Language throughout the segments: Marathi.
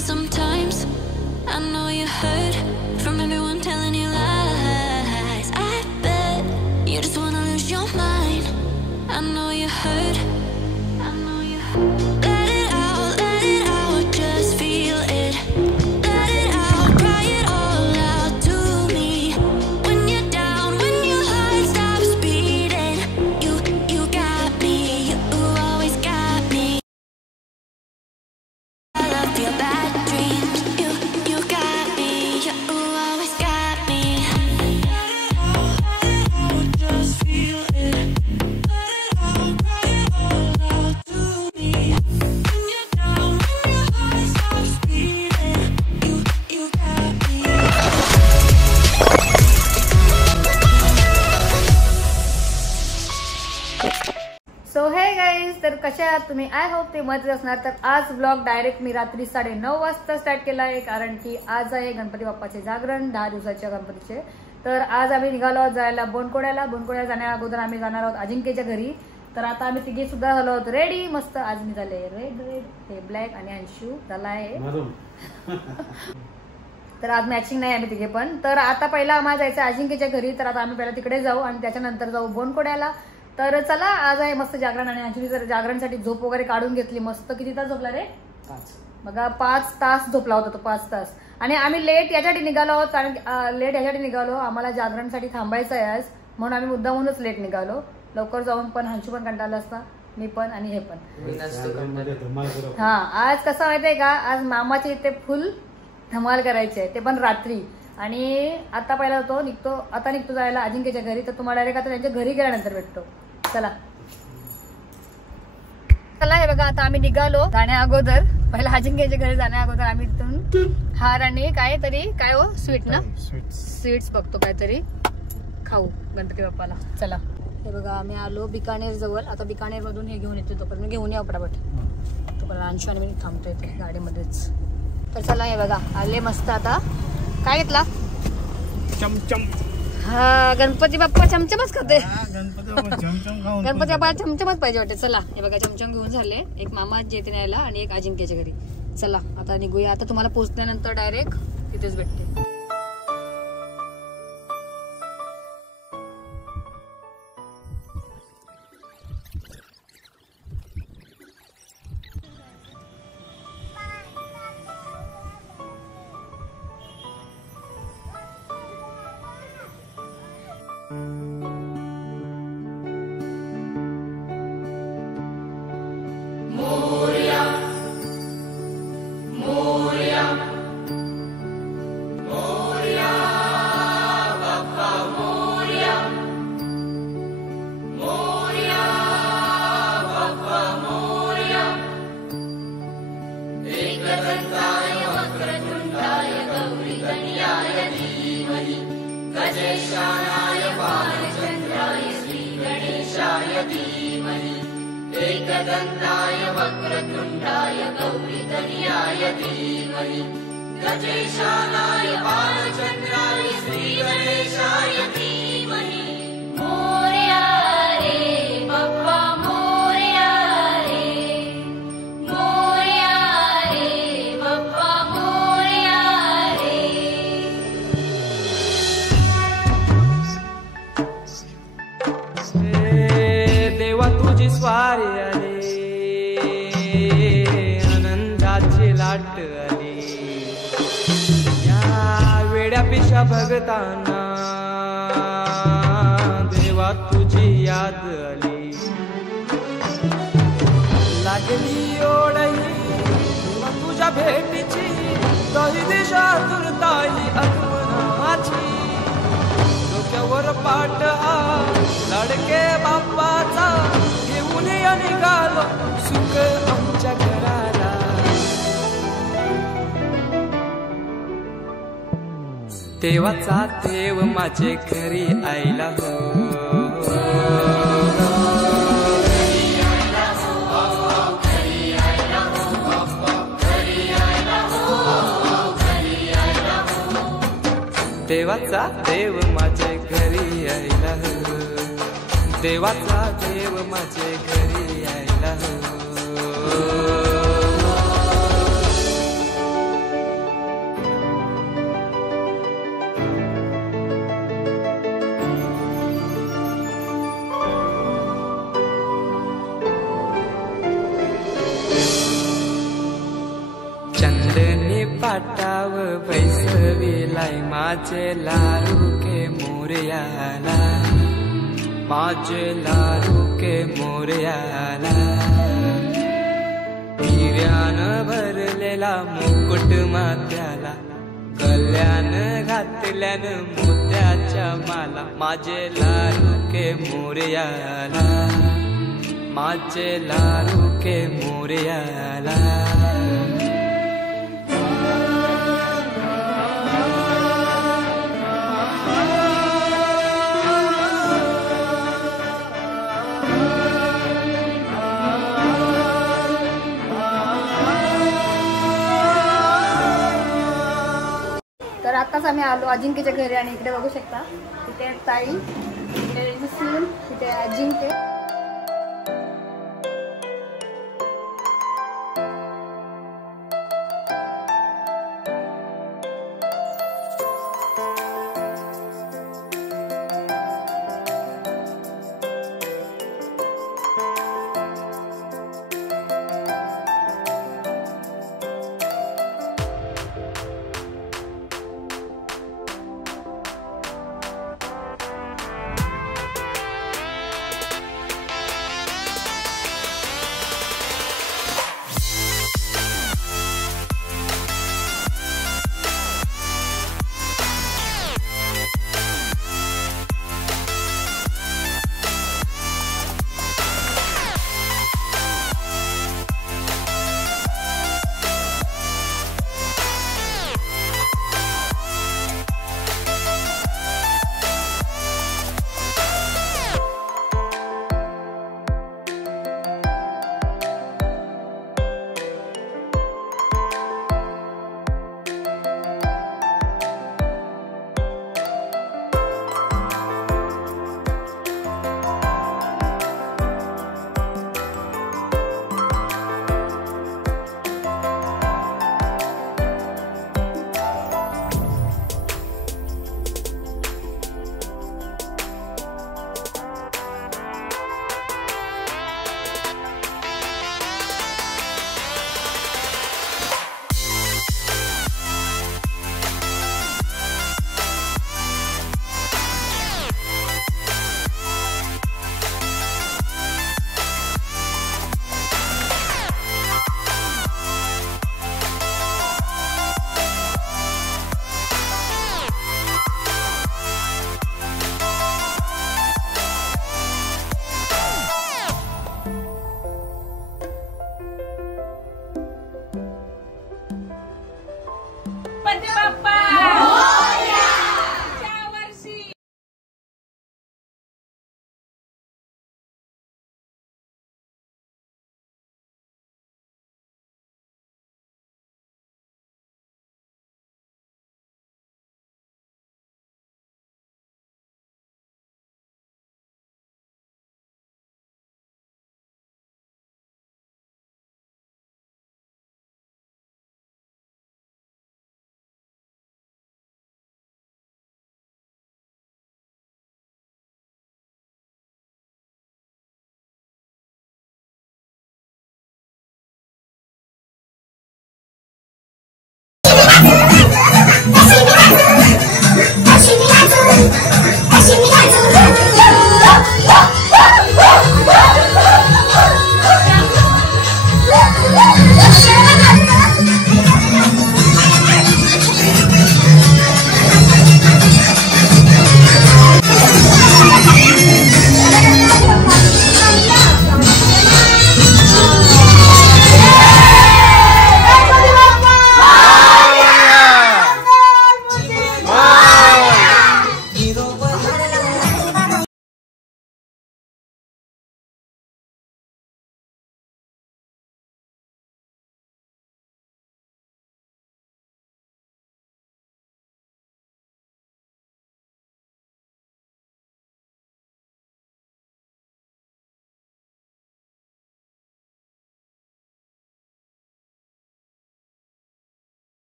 Sometimes I know you heard from everyone telling you lies. I bet you just wanna lose your mind. I know you heard. I know you heard. Let it out, just feel it. Let it out, cry it all out to me. When you're down, when your heart stops beating, you got me, you always got me. I love your bad. So हे गाईज, तर कशा आहात तुम्ही? आय होप ते मजेत असणार. तर आज व्लॉग डायरेक्ट मी रात्री 9:30 वाजता स्टार्ट केला आहे, कारण की आज आहे गणपती बाप्पाचे जागरण, 10 दिवसाच्या गणपतीचे. तर आज आम्ही निघालो आहोत जायला बोनकोड्याला. बोनकोड्याला जाण्या अगोदर आम्ही जाणार आहोत अजिंक्यच्या घरी. तर आता आम्ही तिघे सुद्धा झालो आहोत रेडी मस्त. आज मी झाले रेड, हे ब्लॅक आणि अंशू झाला आहे. तर आज मॅचिंग नाही आम्ही तिघे पण. तर आता पहिला आम्हाला जायचं अजिंक्यच्या घरी. तर आता आम्ही पहिला तिकडे जाऊ आणि त्याच्यानंतर जाऊ बोनकोड्याला. तर चला, आज आहे मस्त जागरण आणि अंशुनी जर जागरणसाठी झोप वगैरे काढून घेतली मस्त. किती तास झोपला रे? बघा 5 तास झोपला होता तो, 5 तास. आणि आम्ही लेट याच्यासाठी निघालो आहोत, कारण लेट याच्यासाठी निघालो, आम्हाला जागरणसाठी थांबायचं आहे आज, म्हणून आम्ही मुद्दामूनच लेट निघालो. लवकर जाऊन पण अंशू पण कंटाळला असता, मी पण आणि हे पण. हा, आज कसं माहितीये का, आज मामाच्या इथे फुल धमाल करायची आहे, ते पण रात्री. आणि आता पहिला तो निघतो, आता निघतो जायला अजिंक्यच्या घरी. तर तुम्हाला डायरेक्ट आता त्यांच्या घरी गेल्यानंतर भेटतो. चला चला, हे बघा आता आम्ही निघालो जाण्या अगोदर. पहिला अजिंक्यच्या घरी जाण्या अगोदर आम्ही तिथून हार आणि काहीतरी, काय हो, स्वीट ना, स्वीट्स बघतो काहीतरी खाऊ गणपती बाप्पाला. चला, हे बघा आम्ही आलो बिकानेर जवळ. आता बिकानेर मधून हे घेऊन येतो, तोपर्यंत घेऊन या पटापट. तोपर्यंत अंशू आणि मी थांबतो इथे गाडीमध्येच. तर चला, हे बघा आले मस्त. आता काय घेतला? चमचम. हा, गणपती बाप्पा चमचमच खाते. गणपती बाप्पा चमचमच पाहिजे वाटते. चला, हे बघा चमचम घेऊन झाले. एक मामा जेथे न्यायला आणि एक अजिंक्यच्या घरी. चला आता निघूया. आता तुम्हाला पोहोचल्यानंतर डायरेक्ट तिथेच भेटते. एकदन्ताय वक्रतुण्डाय गौरीतनयाय धीमहि गजेशानाय बालचन्द्राय श्रीगणेशाय धीमहि मोरया रे बाप्पा मोरया रे बाप्पा मोरया रे. देवा तुझी स्वारी आली, आनंदाची लाट आली, या वेड्या पिशा भगतांना देवा तुझी याद आली. लागली ओढही देवा तुझ्या भेटीची, तरी दिशा तुरताई आगमनाची. डोक्यावर पाट लाडके बाप्पाचा, घेऊन या निघालो सुख आमच्या घराला. देवाचा देव माझे घरी आयला हो, देवाचा देव माझे घरी आयला हो. देवाचा देव माझे घरी यायला हो. चंदनी पाटाव बैसविलाय माझे लाडूके मोरयाला, माझे लाडूके मोरयाला. हिऱ्यानं भरलेला मुकुट माथ्याला, गल्यान घातल्यानं मोत्याच्या माला. माझे लाडूके मोरयाला, माझे लाडूके मोरयाला. तर आताच आम्ही आलो अजिंक्यच्या घरी आणि इकडे बघू शकता तिथे ताई, तिथे सून, तिथे अजिंक्य.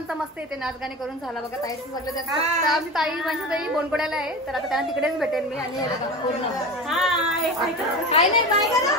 आमचा मस्त येते नाच गाणे करून झाला बघा. ताई सगळं फक्त आमची ताई माझी ताई बोनकोड्याला आहे तर आता त्यांना तिकडेच भेटेल मी. आणि हे बघा पूर्ण काय नाही काय करा